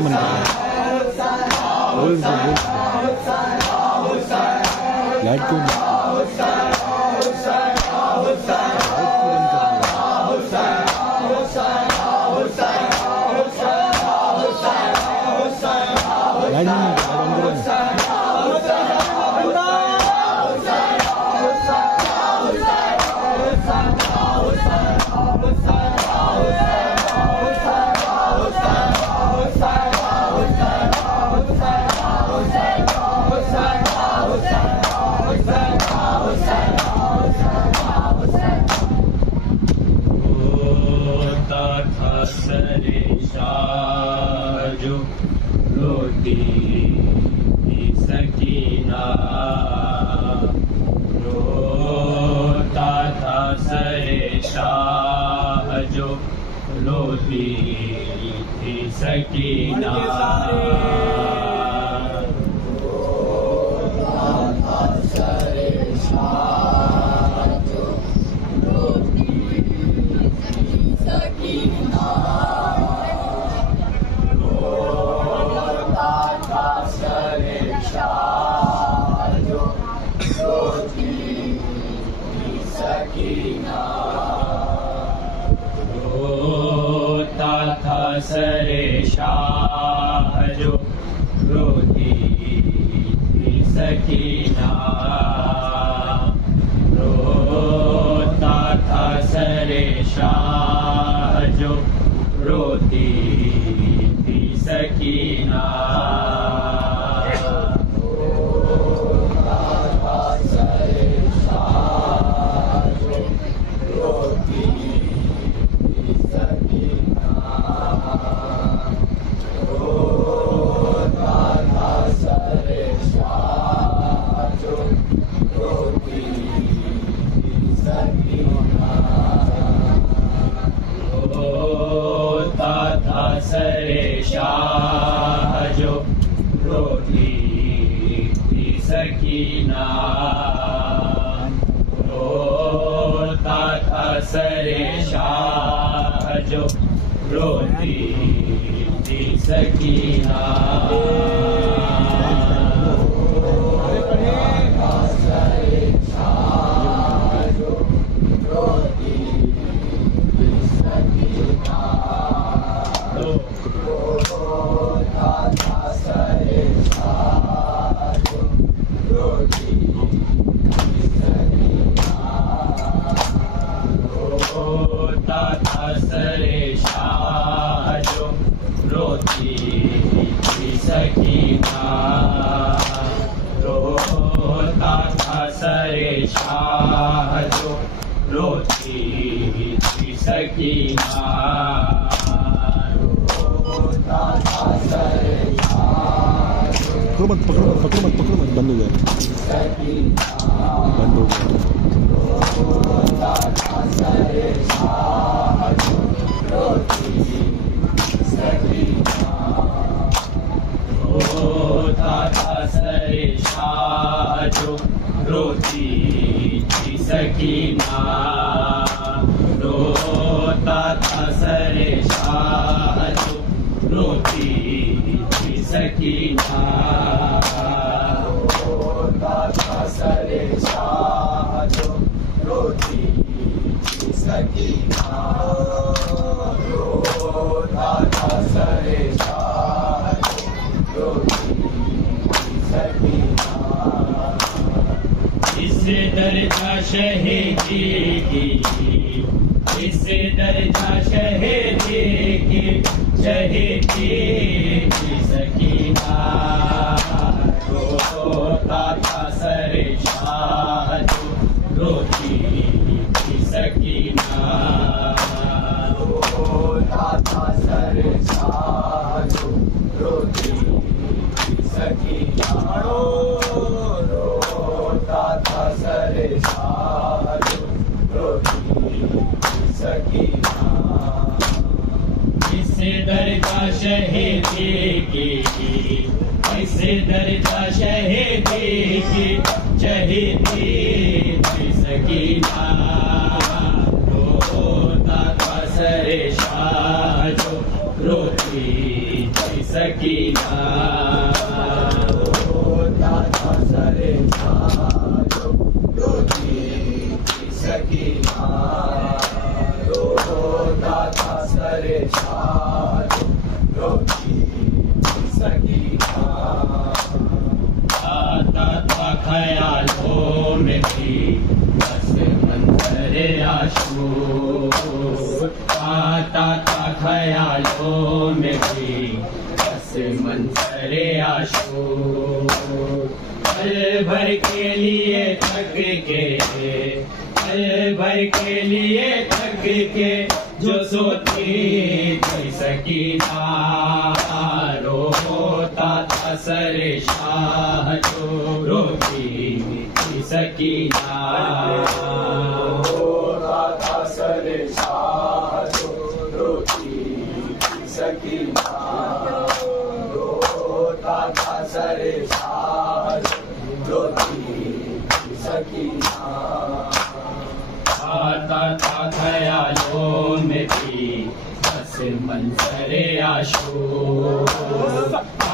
मन बोल लाइट क्यों सकीना रोता था सरे शाह जो रोती थी सकीना रोता था सरे शाह जो रोती थी सकीना रोता था सरे शाह जो रोती थी सकीना सरे शाह जो रोती थी सकीना रोता था सरे शाह जो रोती थी सकीना सरे शाह जो रोती थी सकीना रोता था सरे शाह जो रोती थी सकीना रोता था सरे शाह पकड़ो मत बंद हो गया रोता था सरे शाह जो रोती सकीना रोता था सरे शाह जो रोती थी सकीना रोता था सरे शाह जो रोती थी सकीना रोता था सरे शाह जो रोती थी सकीना रोता था सरे शाह जो रोती थी सकीना इस दर्जा शहीदी की इस दर्जा शहीदी की शहीदी की सकीना रोता था सरे शाह जो रोती थी सकीना रोता था सरे शाह जो रोती थी सकीना रोता था सरे शाह जो रोती थी सकीना इस दर्जा शहीदी की इस दर्जा शहीदी की शहीदी थी सकीना रोता था सरे शाह जो रोती थी सकीना दाता सरे छायो रोटी सकीना दाता सरे छायो रोटी सकीना दाता ख्यालों में भी बस मंजरे आशू दाता ख्यालों में भी बस मंजरे आशू पल भर के लिए थक के पल भर के लिए थक के जो सोती थी सकीना रोता था सरे शाह जो रोती थी सकीना रोता था सरे शाह जो रोती थी सकीना रोता था सरे शाह जो रोती थी सकीना आता था ख्यालों में भी बस मंजरे आशू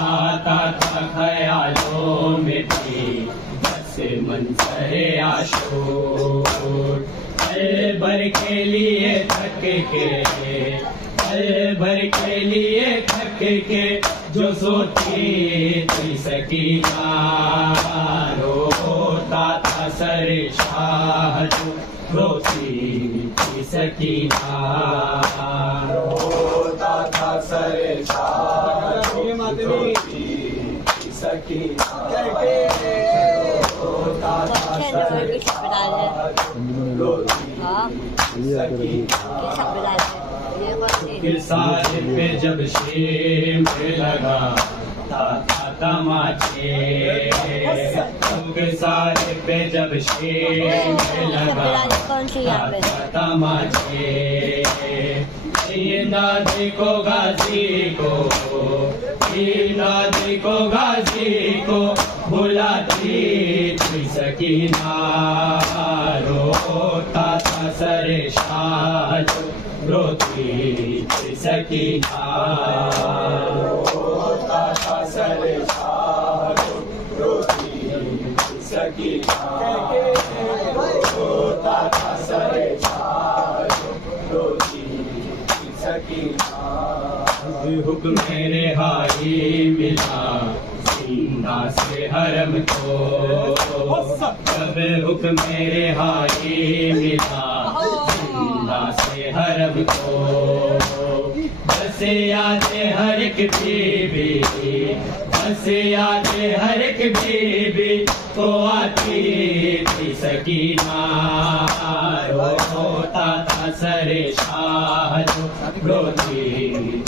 आता था ख्यालों में भी बस मंजरे आशू पल भर के लिए थक के पल भर के लिए थक के जो सोती थी सकीना रोता था सरे शाह जो रोती थी सकीना रोता था सरे शाह जो रोती थी सकीना रोता था सरे शाह जो रोती सकीना के सारे पे जब शेम लगा था तमाचे के सारे पे जब शेम लगा था तमाचे दादी को गाजी को दादी को गाजी को बुलाती थी सकीना रोता था सरे शाह जो रोती थी सकीना रोता था सरे शाह जो रोती थी सकीना रोता था सरे शाह जो रोती थी सकीना हुक्म मेरे हाई मिला सीना से हरम को जब हुक्म मेरे हाई मिला सीना से हरम को बस याद हर एक बीबी बस याद हर एक बीबी को आती थी सकीना रोता था सरे शाह जो रोती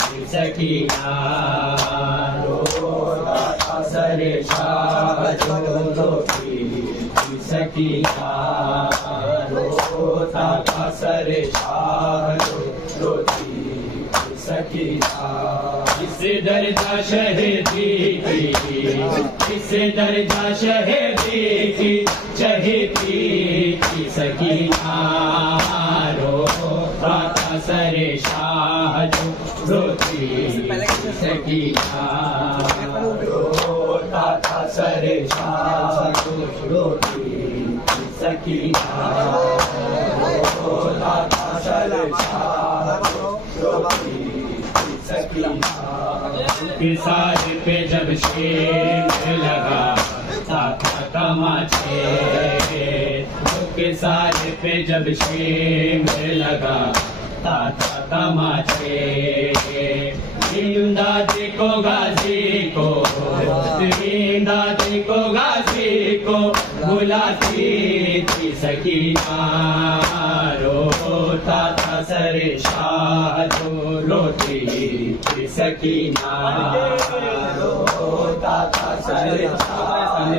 थी सकीना रोता था सरे शाह जो रोती थी सकीना रोता था सरे शाह जो रोती थी सकीना इस दर्जा शहीदी की इस दर्जा शहीदी की चहेती थी सकीना रोता था सरे शाह जो रोती थी सकीना रोता था सरे शाह जो रोती थी सकीना रोता था सरे शाह जो रोती थी सकीना के सारे पे जब शेर लगा था तमाचे के सारे पे जब शेर लगा था तमाचे दादी को गाजी को दादी को गाजी को बुलाती थी सकीना रोता था सरे शाह जो रोती थी सकीना रोता था सरे शाह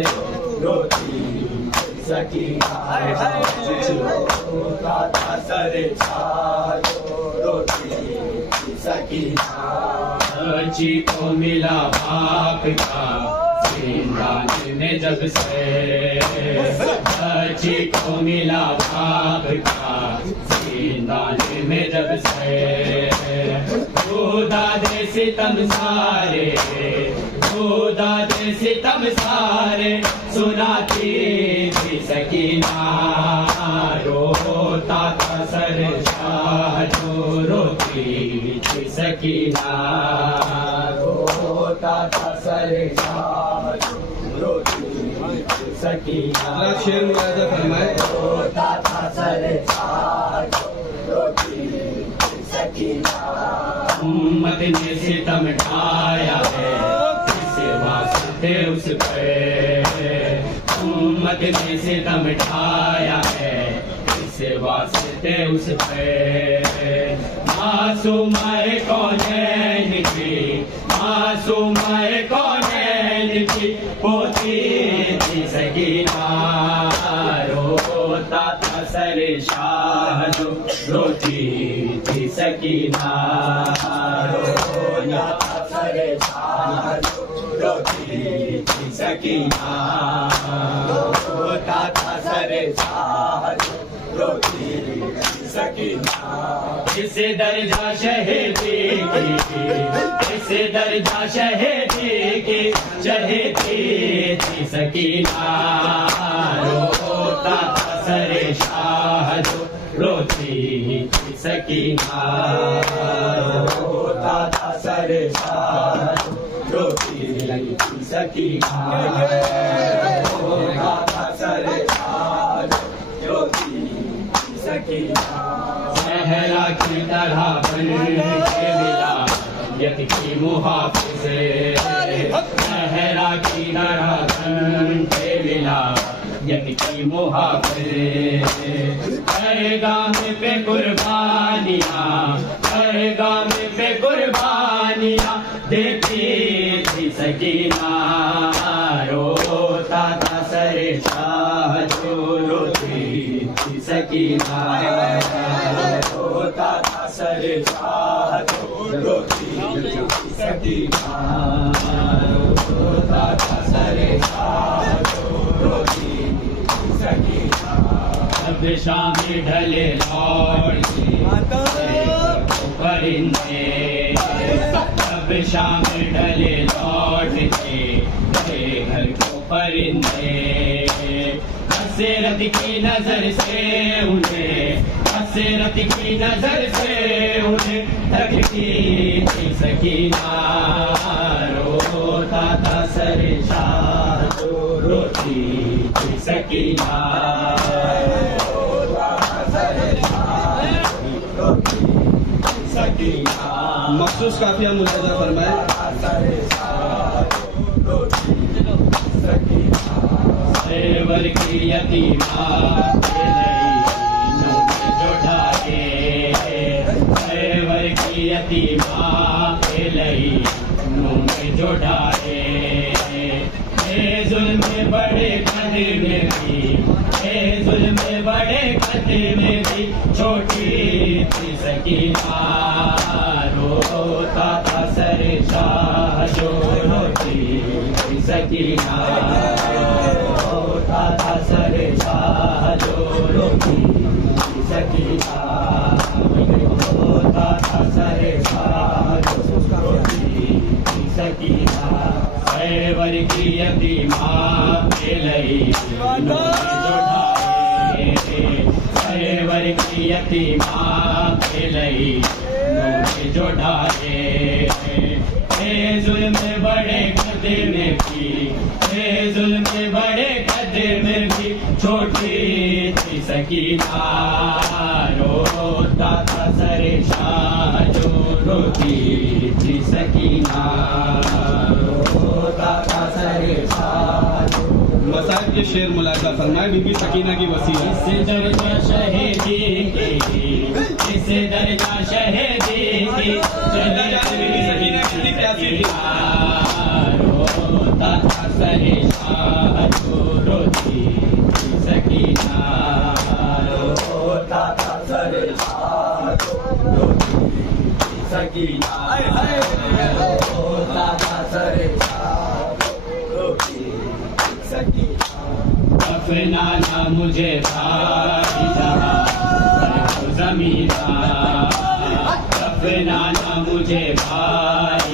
रोती थी सकीना रोता था सरे शाह रोती थी सकीना जी को मिला बाप का सीनान में जब से जी को मिला बाप का सीनान में जब से दादे सितम सारे, खुदा दे सितम सारे, सुनाती थी सकीना, रोता था सरशाह जो रोती थी सकीना, रोता था सरशाह जो रोती थी सकीना। शेर मुलाजा फरमाए। रोता था सरशाह जो रोती थी सकीना, उम्मत ने सितम ढाया है, किस वास्ते उस पे, उम्मत ने सितम ढाया है, किस वास्ते उस पे, मासूमाए कौनैन की, मासूमाए कौनैन की पोती थी सकीना, रोता था सरशाह जो रोती थी सकीना, रोता था सरशाह जो रोती थी सकीना, रोता था सरशाह जो रोती थी सकीना। इस दर्जा शहीदी की, इस दर्जा शहीदी की, शहीदी थी सकीना, रोता था सरशाह जो रोती थी सकीना, रोता था सरशाह जो रोती थी सकीना, रोता था सरशाह जो रोती थी सकीना। सहरा की तरह बन के विलायत की मुहाफिज़, सहरा की तरह बन के विलायत की मुहाफिज़, पैगाम पे कुर्बानियाँ, पैगाम पे कुर्बानियाँ देती थी सकीना, रोता था सरशाह जो रोती थी सकीना, रोता था सरशाह जो रोती थी सकीना, रोता था सरशाह जो रोती थी सकीना। अब शाम ढले लौट परिंदे, अब शाम ढले लौट के घर को परिंदे, हसरत की नजर से उन्हें, हसरत की नजर से उन्हें तकती थी सकीना, रोता था सरशाह जो रोती थी सकीना, रोता था सरशाह जो रोती थी सकीना। मखसूस काफिया मुलाजा फरमाए। सेवर की यतीमा जो ढाके, सेवर की यतीमा जो ढाके, जुल्म बड़े कदर में भी, जुल्म बड़े कदर में भी छोटी थी सकीना, रोता था सरशाह जो रोती थी सकीना, रोता था सरशाह जो रोती थी सकीना, रोता था सरशाह जो रोती थी सकीना। सेवर की यतीमा सेवर की यतीमा जो ढाले, जुल्म बड़े कदर में भी, जुल्म बड़े कदर में भी छोटी थी सकीना, रोता था सरशाह जो रोती थी सकीना, रोता था सरशाह जो। मसाइब के शेर मुलाजा फरमाए। बीबी सकीना की वसीयत। इस दर्जा शहीदी की, इस दर्जा शहीदी की, बीबी सकीना कितनी प्यासी थी। रोता था सरशाह जो रोती थी सकीना, रोता था सरशाह जो रोती थी सकीना, रोता था सरशाह जो रोती थी सकीना। दफनाना मुझे भाई जहाँ जमीना, दफनाना मुझे भाई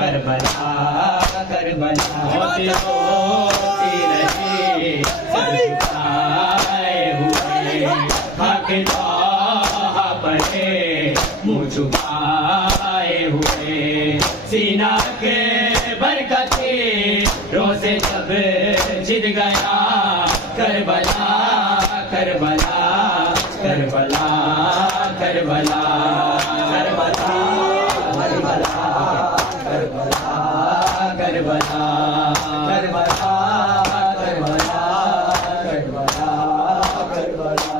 करबला करबला होती रही सर झुकाए हुए खाके पड़े मुँह झुकाए हुए सीना के बरकती रोज़े जब जिद गया करबला करबला करबला करबला करबला करबला करबला करबला करबला करबला करबला करबला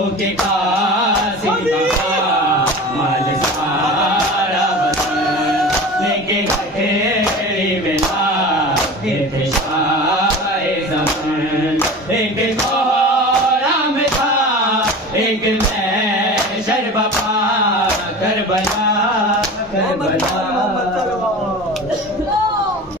ओके कासिम माल सारा बदन लेके गठेरी में ला फिर पेशाए ज़मान लेके